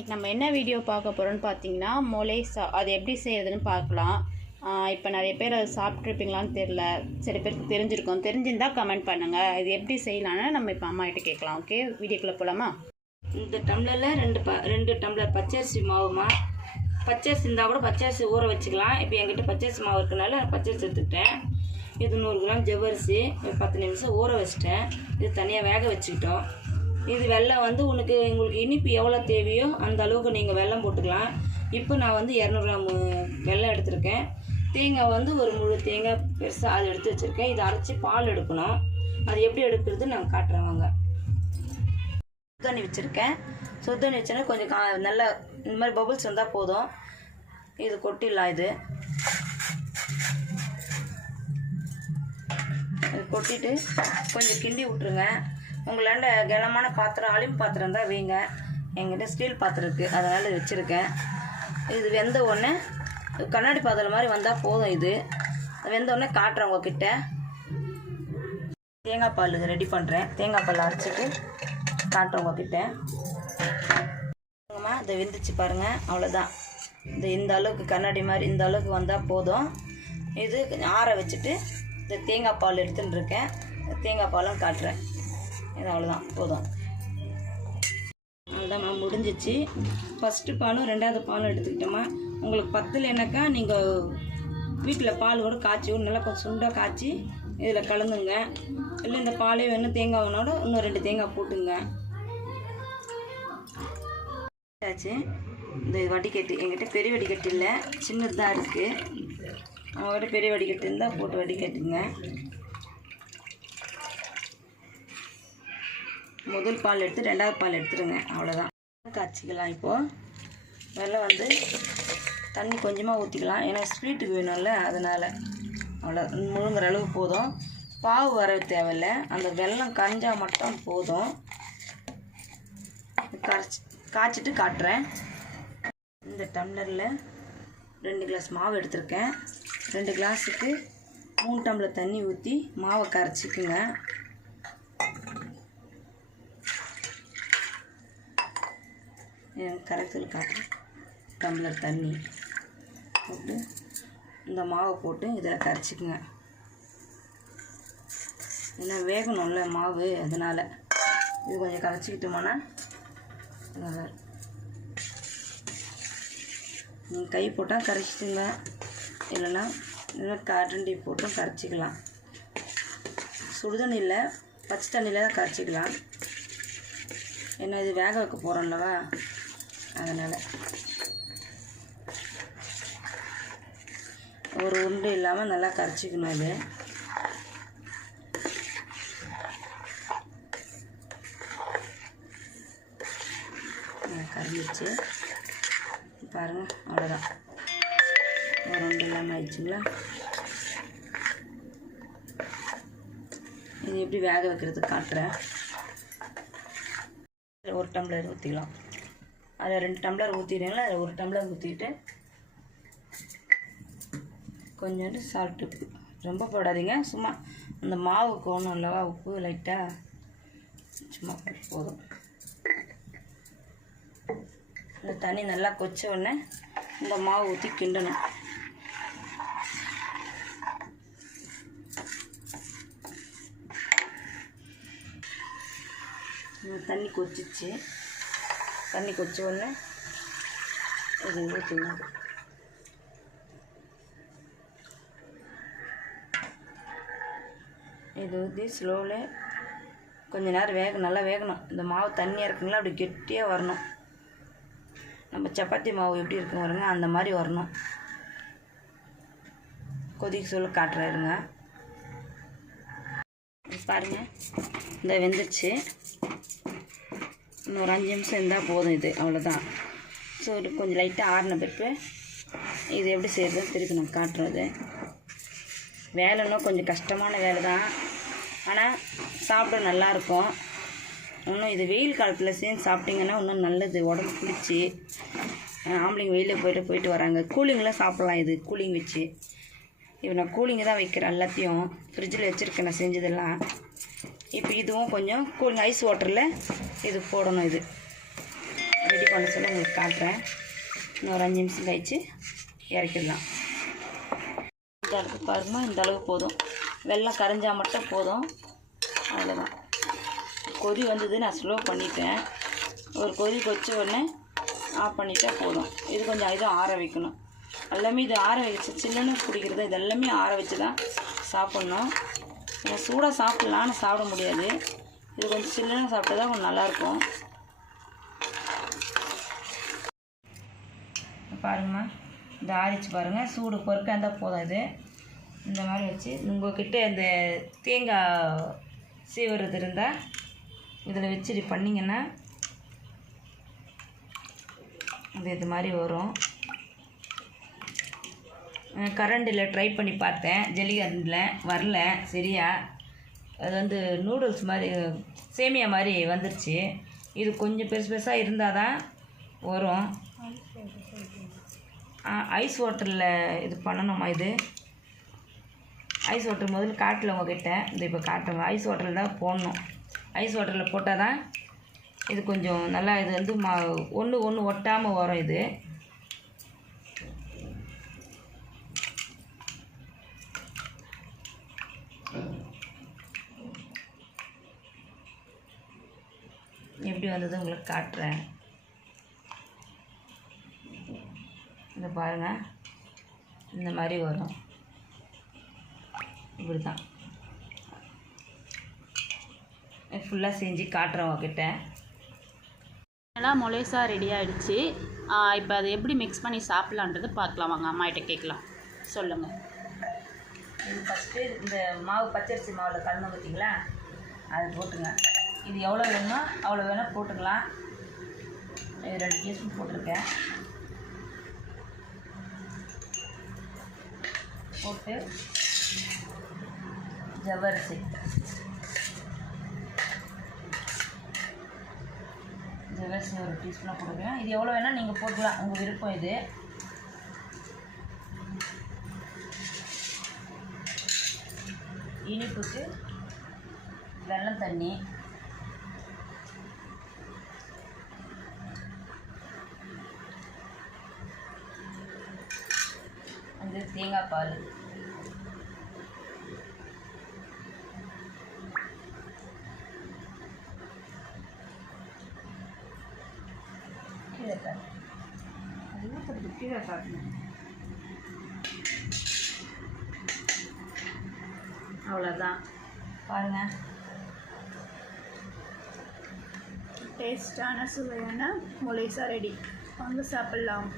இன்றைக்கி நம்ம என்ன வீடியோ பார்க்க போகிறோன்னு பார்த்தீங்கன்னா அது எப்படி செய்கிறதுன்னு பார்க்கலாம். இப்போ நிறைய பேர் அதை சாப்பிட்ருப்பீங்களான்னு தெரில, சில பேருக்கு தெரிஞ்சிருக்கோம். தெரிஞ்சிருந்தால் கமெண்ட் பண்ணுங்கள். இது எப்படி செய்யலான்னு நம்ம இப்போ அம்மாகிட்ட கேட்கலாம். ஓகே, வீடியோக்குள்ளே போகலாமா? இந்த டம்ளரில் ரெண்டு டம்ளர் பச்சரிசி மாவுமா. பச்சரிசி இருந்தால் கூட பச்சரிசி ஊற வச்சுக்கலாம். இப்போ என்கிட்ட பச்சரிசி மாவு இருக்கனால பச்சரிசி எடுத்துக்கிட்டேன். இது 100 கிராம் ஜவ்வரிசி 10 நிமிஷம் ஊற வச்சிட்டேன். இது தனியாக வேக வச்சுக்கிட்டோம். இது வெல்லம் உங்களுக்கு இனிப்பு எவ்வளோ தேவையோ அந்த அளவுக்கு நீங்கள் வெல்லம் போட்டுக்கலாம். இப்போ நான் 200 கிராம் வெல்லம் எடுத்திருக்கேன். தேங்காய் ஒரு முழு தேங்காய் பெருசாக அது எடுத்து வச்சுருக்கேன். இதை அரைச்சி பால் எடுக்கணும். அது எப்படி எடுக்கிறது நான் காட்டுறேன் வாங்க. சுத்தண்ணி வச்சுருக்கேன். சுத்தண்ணி வச்சோன்னா கொஞ்சம் நல்லா இந்த மாதிரி பபுள்ஸ் வந்தால் போதும். இது கொட்டிடலாம். இது கொட்டிட்டு கொஞ்சம் கிண்டி விட்ருங்க. உங்களாண்ட கனமான பாத்திரம் அலுமினியம் பாத்திரம் தான் வைங்க. எங்கிட்ட ஸ்டீல் பாத்திரம் இருக்குது, அதனால் வச்சுருக்கேன். இது வெந்த உடனே கண்ணாடி பாத்திரம் மாதிரி வந்தால் போதும். இது வெந்த உடனே காட்டுறேன் உங்ககிட்ட. தேங்காய் பால் ரெடி பண்ணுறேன். தேங்காய் பால் அரைச்சிட்டு காட்டுறேன் உங்ககிட்ட. இதை வெந்துச்சு பாருங்கள், அவ்வளோதான். இந்த அளவுக்கு கண்ணாடி மாதிரி இந்த அளவுக்கு வந்தால் போதும். இது ஆற வச்சுட்டு இந்த தேங்காய் பால் எடுத்துன்னு இருக்கேன். தேங்காய் பாலும் காட்டுறேன். இது அவ்வளோதான், போதும். அவ்வளோதான் முடிஞ்சிச்சு. ஃபஸ்ட்டு பாலும் 2வது பாலும் எடுத்துக்கிட்டோமா. உங்களுக்கு பத்தலைனாக்கா நீங்கள் வீட்டில் பால் கூட காய்ச்சி நல்லா கொஞ்சம் சுண்டாக காய்ச்சி இதில் கலந்துங்க. இல்லை இந்த பாலே வேணும் தேங்காய்னோட இன்னும் 2 தேங்காய் போட்டுங்க. ஆச்சு. இந்த வடிகட்டி என்கிட்ட பெரிய வடிகட்டி இல்லை, சின்னது தான் இருக்குது. அவங்ககிட்ட பெரிய வடிகட்டி இருந்தால் போட்டு வடிகட்டுங்க. முதல் பால் எடுத்து 2வது பால் எடுத்துருங்க. அவ்வளோதான். காய்ச்சிக்கலாம். இப்போது வெல்லம் தண்ணி கொஞ்சமாக ஊற்றிக்கலாம். ஏன்னா ஸ்வீட்டுக்கு வேணும்ல, அதனால் அவ்வளோ முழுங்குற அளவு போதும். பாவு வர தேவையில்லை. அந்த வெல்லம் கரைஞ்சால் மட்டும் போதும். காய்ச்சிட்டு காட்டுறேன். இந்த டம்ளரில் 2 கிளாஸ் மாவு எடுத்திருக்கேன். 2 கிளாஸுக்கு 3 டம்ளர் தண்ணி ஊற்றி மாவை கரைச்சிக்குங்க. கரைச்சல் காட்டுறேன். டம்ளர் தண்ணி போட்டு இந்த மாவை போட்டு இதில் கரைச்சிக்குங்க. ஏன்னா வேகணும்ல மாவு, அதனால் இது கொஞ்சம் கரைச்சிக்கிட்டோம்னா நீங்கள் கை போட்டால் கரைச்சிட்டுங்க, இல்லைன்னா கரண்டி போட்டும் கரைச்சிக்கலாம். சுடுதண்ணியில் பச்சை தண்ணியில் தான் கரைச்சிக்கலாம். ஏன்னா இது வேக வைக்க போகிறோம்லவா, அதனால் ஒரு உருண்டை இல்லாமல் நல்லா கரைச்சிக்கணும். இது கரைஞ்சிச்சு பாருங்கள், அவ்வளோதான். ஒரு உருண்டை இல்லாமல் ஆயிடுச்சுங்களா. இது எப்படி வேக வைக்கிறது காட்டுறேன். 1 டம்ளர் ஊற்றிக்கலாம். அதில் 2 டம்ளர் ஊற்றிடுங்களா. அதில் 1 டம்ளர் ஊற்றிட்டு கொஞ்சோண்டு சால்ட் உப்பு, ரொம்ப போடாதீங்க. சும்மா அந்த மாவுக்கு ஒன்றும் இல்லவா, உப்பு லைட்டாக சும்மா போதும். இந்த தண்ணி நல்லா கொச்ச உடனே இந்த மாவு ஊற்றி கிண்டணும். தண்ணி கொச்சிச்சு. தண்ணி கொச்ச உடனே இது ஊற்றிங்க. இது ஊற்றி ஸ்லோவில் கொஞ்சம் நேரம் நல்லா வேகணும். இந்த மாவு தண்ணியாக இருக்குங்களா, அப்படி கெட்டியாக வரணும். நம்ம சப்பாத்தி மாவு எப்படி இருக்குன்னு வருங்க, அந்த மாதிரி வரணும். கொதிக்க சொல்ல காட்டுறாருங்க. பாருங்கள், இந்த வெந்துருச்சு. இன்னும் ஒரு 5 நிமிஷம் இருந்தால் போதும். இது அவ்வளோதான். ஸோ கொஞ்சம் லைட்டாக ஆறின பிறப்பு இது எப்படி செய்கிறதுன்னு திருப்பி நான் காட்டுறது. வேலைன்னா கொஞ்சம் கஷ்டமான வேலை தான், ஆனால் சாப்பிட நல்லாயிருக்கும். இன்னும் இது வெயில் காலத்தில் சேர்ந்து சாப்பிட்டிங்கன்னா இன்னும் நல்லது, உடம்பு பிடிச்சி. ஆம்பளைங்க வெயிலில் போயிட்டு வராங்க. கூலிங்கெலாம் சாப்பிட்லாம். இது கூலிங் வச்சு. இப்போ நான் கூலிங்கு தான் வைக்கிறேன். எல்லாத்தையும் ஃப்ரிட்ஜில் வச்சுருக்கேன் நான் செஞ்சதெல்லாம். இப்போ இதுவும் கொஞ்சம் கூலிங் ஐஸ் வாட்டரில் இது போடணும். இது ரெடி பண்ண சொல்ல உங்களுக்கு காட்டுறேன். இன்னொரு 5 நிமிஷம் கழிச்சு இறக்கிடலாம். இந்த அளவுக்கு பாருங்கள், இந்த அளவுக்கு போதும். வெள்ளம் கரைஞ்சால் மட்டும் போதும். அவ்வளோதான். கொதி வந்தது, நான் ஸ்லோ பண்ணிட்டேன். ஒரு கொதி கொச்ச உடனே ஆஃப் பண்ணிட்டா போதும். இது கொஞ்சம் இது ஆற வைக்கணும். எல்லாமே இது ஆற வச்சு சில்லுன்னு குடிக்கிறது, இது எல்லாமே ஆற வச்சு தான் சாப்பிட்ணும். சூடாக சாப்பிட்லாம், ஆனால் சாப்பிட முடியாது. இது கொஞ்சம் சில்லுன்னு சாப்பிட்டா தான் கொஞ்சம் நல்லாயிருக்கும். பாருங்கம்மா, இந்த ஆறிச்சு பாருங்கள். சூடு பொறுக்க இருந்தால் போதும். இது இந்த மாதிரி வச்சு உங்கள்கிட்ட இந்த தேங்காய் சீவுறது இருந்தால் இதில் வச்சு இது பண்ணிங்கன்னா இது மாதிரி வரும். கரண்டில் ட்ரை பண்ணி பார்த்தேன், ஜல்லிகரண்டில் வரல சரியா. அது நூடுல்ஸ் மாதிரி சேமியா மாதிரி வந்துருச்சு. இது கொஞ்சம் பெருசு பெருசாக இருந்தால் தான் வரும். ஐஸ் வாட்டரில் இது பண்ணணுமா? இது ஐஸ் வாட்டர் முதல்ல காட்டல உங்ககிட்ட, இந்த இப்போ காட்டுங்க. ஐஸ் வாட்டரில் தான் போடணும். ஐஸ் வாட்டரில் போட்டால் தான் இது கொஞ்சம் நல்லா இது ஒன்று ஒட்டாமல் வரும். இது எப்படி வந்தது உங்களுக்கு காட்டுறேன். இந்த பாருங்கள், இந்த மாதிரி வரும். இப்படி தான் ஃபுல்லாக செஞ்சு காட்டுறவங்கக்கிட்ட. நல்லா மொலேசா ரெடி ஆகிடுச்சு. இப்போ அதை எப்படி மிக்ஸ் பண்ணி சாப்பிட்லான்றது பார்க்கலாம் வாங்க. அம்மாகிட்ட கேட்கலாம். சொல்லுங்கள். இது ஃபஸ்ட்டு இந்த மாவு பச்சரிசி மாவில் கலந்து பார்த்தீங்களா, அது போட்டுங்க. இது எவ்வளோ வேணுமோ அவ்வளோ வேணால் போட்டுக்கலாம். 2 டீஸ்பூன் போட்டிருக்கேன். போட்டு ஜவ்வரிசி ஒரு டீஸ்பூனாக போட்டுக்கலாம். இது எவ்வளோ வேணால் நீங்கள் போட்டுக்கலாம், உங்கள் விருப்பம். இது இனிப்புக்கு வெல்லம் தண்ணி, தேங்காய் பால், கீழே காட்டணும். அவ்வளோதான் பாருங்கள். டேஸ்டான சுவையான மொலேசா ரெடி. வாங்க சாப்பிட்லாம்.